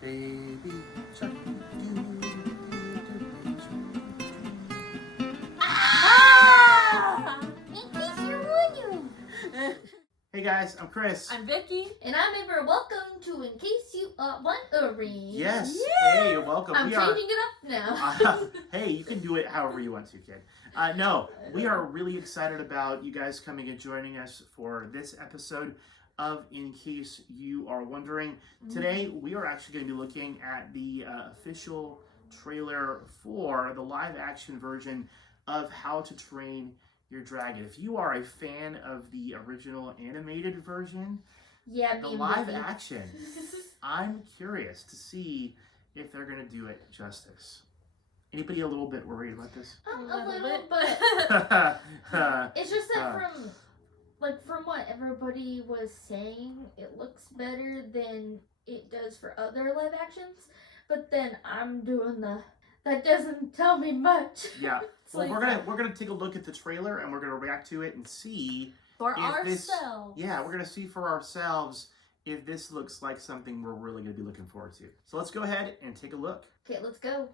Baby shark. Ah! In case you're wondering. Hey guys, I'm Chris. I'm Vicky. And I'm Amber. Welcome to In Case You Wondering. Yes. Yeah. Hey, welcome. I'm changing it up now. Hey, you can do it however you want to, kid. No, we are really excited about you guys coming and joining us for this episode of In Case You Are Wondering. Today, we are actually going to be looking at the official trailer for the live-action version of How to Train Your Dragon. If you are a fan of the original animated version, Yeah, the live action, I'm curious to see if they're going to do it justice. Anybody a little bit worried about this? A little, but it's just that from what everybody was saying, it looks better than it does for other live actions. But then I'm doing that doesn't tell me much. Yeah. Well, like we're gonna take a look at the trailer and we're gonna react to it and see for if ourselves. we're gonna see for ourselves if this looks like something we're really gonna be looking forward to. So let's go ahead and take a look. Okay, let's go.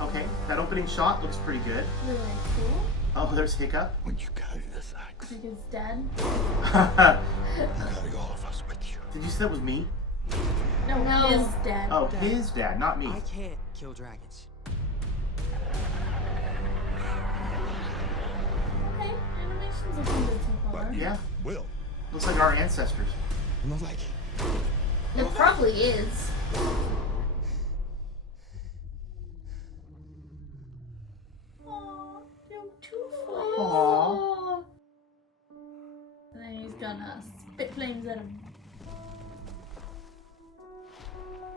Okay, that opening shot looks pretty good. Really cool. Oh, there's Hiccup. When you carry this axe, Like his dad. you carry all of us with you. Did you say that was me? No, His dad. Oh, his dad, not me. I can't kill dragons. Okay, animation's looking good so far. But you Yeah. will. Looks like our ancestors. Not like It probably is. Aww, you're too funny. Aww. And then he's gonna spit flames at him.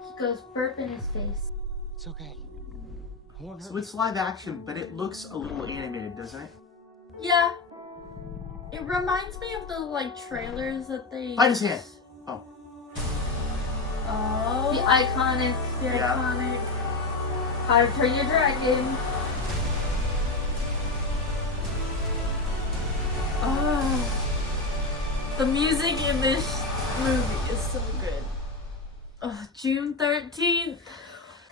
He goes burp in his face. It's okay. I won't hurt So it's live action, but it looks a little animated, doesn't it? Yeah. It reminds me of the trailers that they. Bite his hand. Oh. The iconic. Yeah. Iconic. How to Train Your Dragon. Oh. The music in this movie is so good. Oh, June 13th.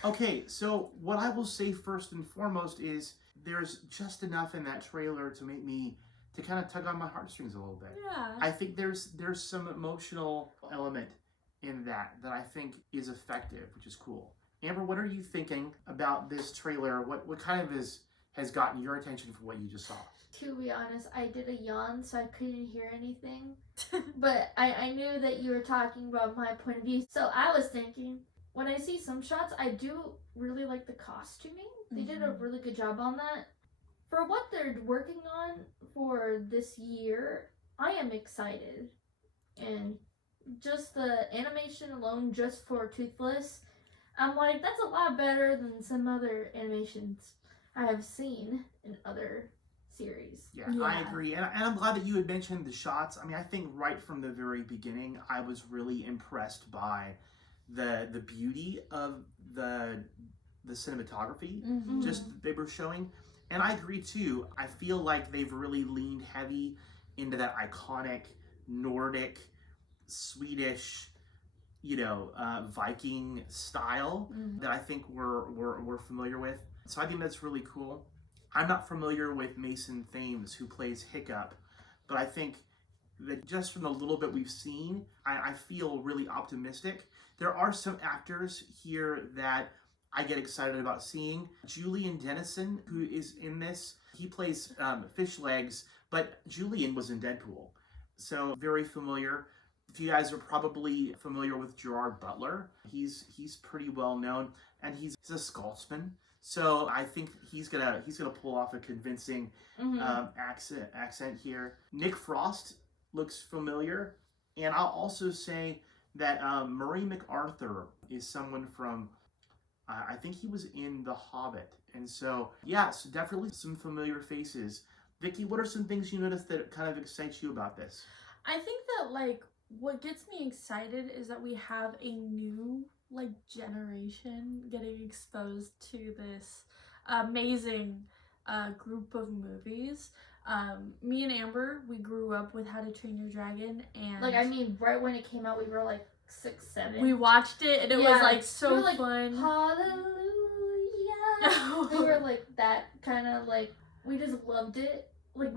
Okay, so what I will say first and foremost is there's just enough in that trailer to make me to kind of tug on my heartstrings a little bit. Yeah. I think there's some emotional element in that I think is effective, which is cool. Amber, what are you thinking about this trailer? What kind of has gotten your attention from what you just saw? To be honest, I did a yawn, so I couldn't hear anything. But I knew that you were talking about my point of view. So I was thinking, when I see some shots, I do really like the costuming. They did a really good job on that. For what they're working on for this year, I am excited. And just the animation alone, just for Toothless, I'm like, that's a lot better than some other animations I have seen in other series. Yeah, I agree. And I'm glad that you had mentioned the shots. I mean, I think right from the very beginning, I was really impressed by the beauty of the cinematography just that they were showing. And I agree too. I feel like they've really leaned heavy into that iconic Nordic, Swedish, Viking style that I think we're familiar with. So I think that's really cool. I'm not familiar with Mason Thames, who plays Hiccup, but I think that just from the little bit we've seen, I feel really optimistic. There are some actors here that I get excited about seeing. Julian Dennison, who is in this, he plays Fishlegs, but Julian was in Deadpool. So very familiar. If you guys are probably familiar with Gerard Butler, he's pretty well known, and he's a Scotsman. So I think he's gonna pull off a convincing accent here. Nick Frost looks familiar, and I'll also say that Murray McArthur is someone from I think he was in The Hobbit, and so definitely some familiar faces. Vicky, what are some things you noticed that kind of excites you about this? I think that what gets me excited is that we have a new generation getting exposed to this amazing group of movies. Me and Amber, we grew up with How to Train Your Dragon, and right when it came out, we were like, 6, 7. We watched it and it was like so we were like, fun. Hallelujah. We were like that kind of like, we just loved it. Like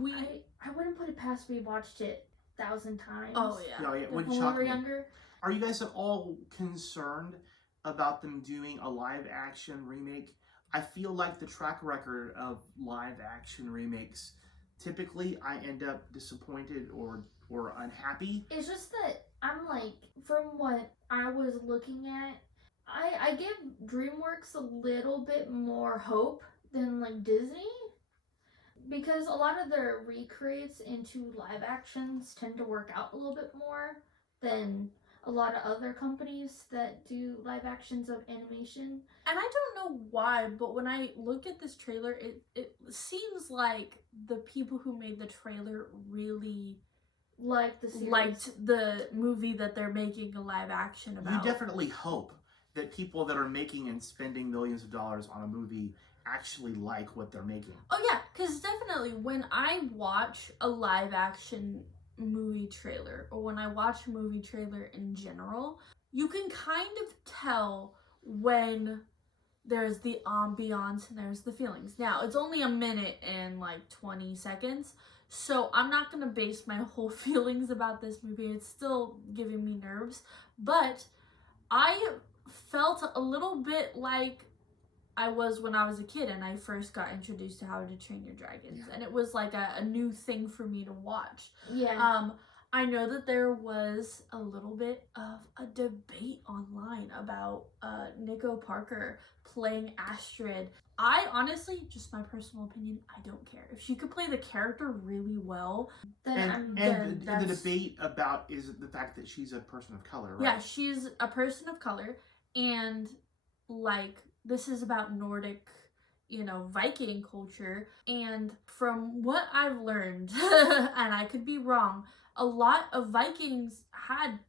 I wouldn't put it past we watched it 1,000 times. Oh yeah. Yeah, When would we shock were me. younger. Are you guys at all concerned about them doing a live action remake? I feel like the track record of live action remakes, typically I end up disappointed or unhappy. It's just that I'm like, from what I was looking at, I give DreamWorks a little bit more hope than like Disney, because a lot of their recreates into live actions tend to work out a little bit more than a lot of other companies that do live actions of animation. And I don't know why, but when I look at this trailer, it seems like the people who made the trailer really Like the series. liked the movie that they're making a live action about. You definitely hope that people that are making and spending millions of dollars on a movie actually like what they're making. Oh yeah, because definitely when I watch a live action movie trailer, or when I watch a movie trailer in general, you can kind of tell when there's the ambiance and there's the feelings. Now, it's only a minute and like 20 seconds, so I'm not going to base my whole feelings about this movie. It's still giving me nerves, but I felt a little bit like I was when I was a kid and I first got introduced to How to Train Your Dragons. Yeah. And it was like a new thing for me to watch. Yeah. I know that there was a little bit of a debate online about Niko Parker playing Astrid. I honestly, just my personal opinion, I don't care. If she could play the character really well, And the debate about is the fact that she's a person of color, right? Yeah, she's a person of color, and like this is about Nordic, Viking culture. And from what I've learned, and I could be wrong, a lot of Vikings had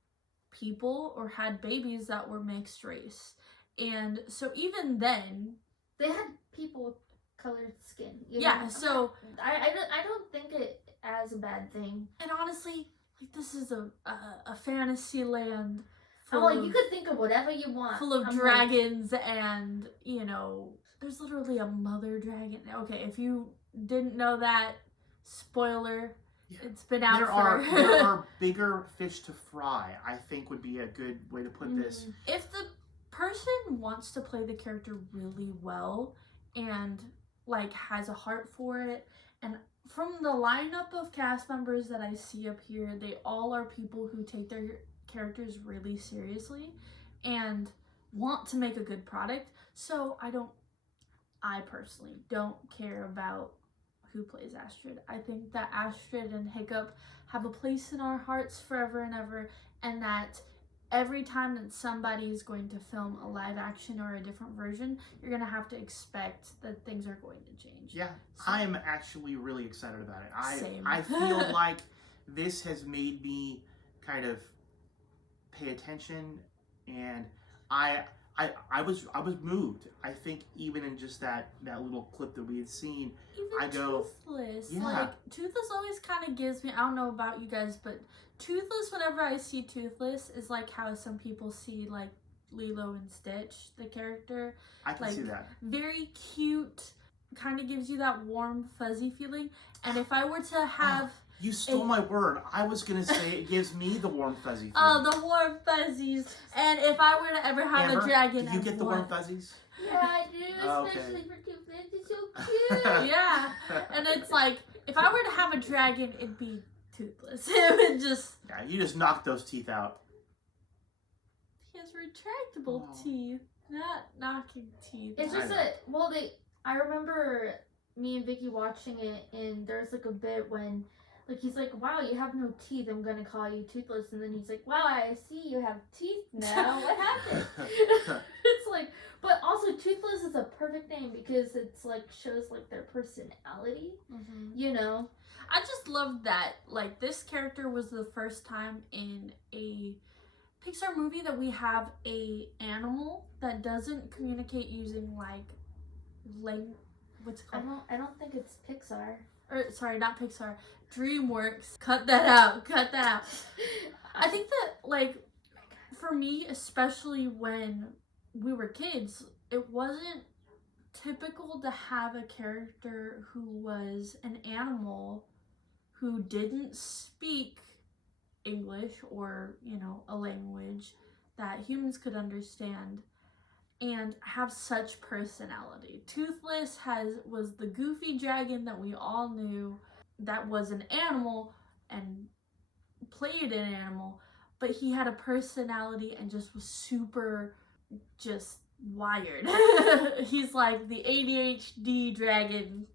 people or had babies that were mixed race. And so even then, they had people with colored skin. Yeah, so I don't think it as a bad thing. And honestly, like this is a fantasy land. You could think of whatever you want. Full of dragons and, there's literally a mother dragon. Okay, if you didn't know that, spoiler, it's been out there are bigger fish to fry, I think would be a good way to put this. If the person wants to play the character really well and, like, has a heart for it, and from the lineup of cast members that I see up here, they all are people who take their characters really seriously and want to make a good product. So I personally don't care about who plays Astrid. I think that Astrid and Hiccup have a place in our hearts forever and ever, and that every time that somebody is going to film a live action or a different version, you're going to have to expect that things are going to change. Yeah, so, I'm actually really excited about it. Same. I feel like this has made me kind of pay attention, and I was moved. I think even in just that little clip that we had seen, even Toothless. Yeah. Like, Toothless always kind of gives me, I don't know about you guys, but Toothless, whenever I see Toothless, is like how some people see, like, Lilo and Stitch, the character. I can like, see that. Very cute, kind of gives you that warm, fuzzy feeling. And if I were to have... You stole my word. I was going to say it gives me the warm fuzzy feeling. Oh, the warm fuzzies. And if I were to ever have Amber, a dragon, do you get the warm fuzzies? Yeah, I do, Okay. especially for Toothless. It's so cute. Yeah. And it's like, if I were to have a dragon, it'd be Toothless. It would just... Yeah, you just knocked those teeth out. He has retractable teeth, not knocking teeth. It's just that, I remember me and Vicky watching it, and there's like a bit when, like, he's like, wow, you have no teeth, I'm gonna call you Toothless. And then he's like, wow, I see you have teeth now. What happened? It's like, but also Toothless is a perfect name because it's like, shows like their personality, I just love that, like, this character was the first time in a Pixar movie that we have a animal that doesn't communicate using, like, what's it called? I don't think it's Pixar. Or, sorry, not Pixar. DreamWorks. Cut that out. I think that, like, for me, especially when we were kids, it wasn't typical to have a character who was an animal who didn't speak English or, you know, a language that humans could understand and have such personality. Toothless was the goofy dragon that we all knew that was an animal and played an animal, but he had a personality and just was super just wired. He's like the ADHD dragon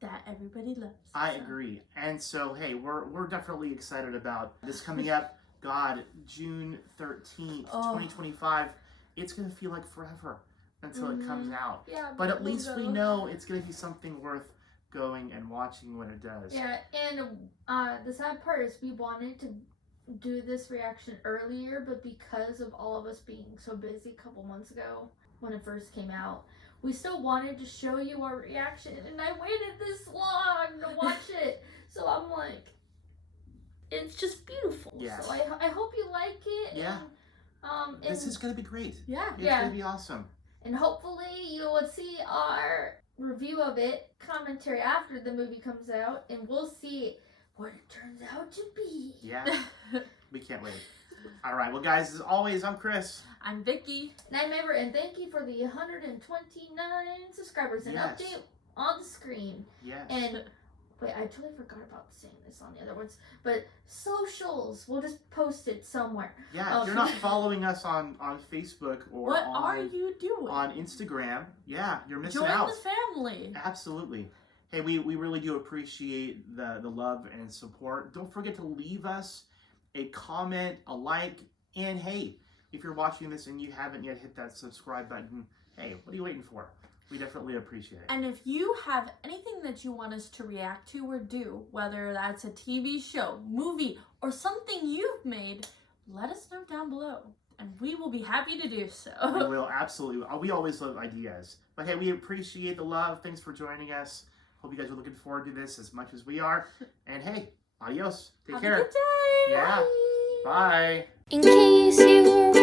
that everybody loves. I agree. And so, hey, we're definitely excited about this coming up. God, June 13th, 2025. It's going to feel like forever until it comes out. Yeah, but at least we know it's going to be something worth going and watching when it does. Yeah, and the sad part is we wanted to do this reaction earlier, but because of all of us being so busy a couple months ago when it first came out, we still wanted to show you our reaction, and I waited this long to watch it. So I'm like, it's just beautiful. Yes. So I hope you like it. Yeah. And, This is going to be great. Yeah. It's going to be awesome. And hopefully you will see our review of it, commentary after the movie comes out, and we'll see what it turns out to be. Yeah. We can't wait. All right. Well, guys, as always, I'm Chris. I'm Vicky. And I'm Amber, and thank you for the 129 subscribers. An Yes. update on the screen. Yes. And wait, I totally forgot about saying this on the other ones. But socials, we'll just post it somewhere. Yeah, if you're not following us on Facebook or What are you doing? on Instagram, yeah, you're missing Join out. the family. Absolutely. Hey, we really do appreciate the love and support. Don't forget to leave us a comment, a like, and hey, if you're watching this and you haven't yet hit that subscribe button, hey, what are you waiting for? We definitely appreciate it. And if you have anything that you want us to react to or do, whether that's a TV show, movie, or something you've made, let us know down below. And we will be happy to do so. We will, absolutely. We always love ideas. But hey, we appreciate the love. Thanks for joining us. Hope you guys are looking forward to this as much as we are. And hey, adios. Take Have care. a good day. Yeah. Bye. In case you were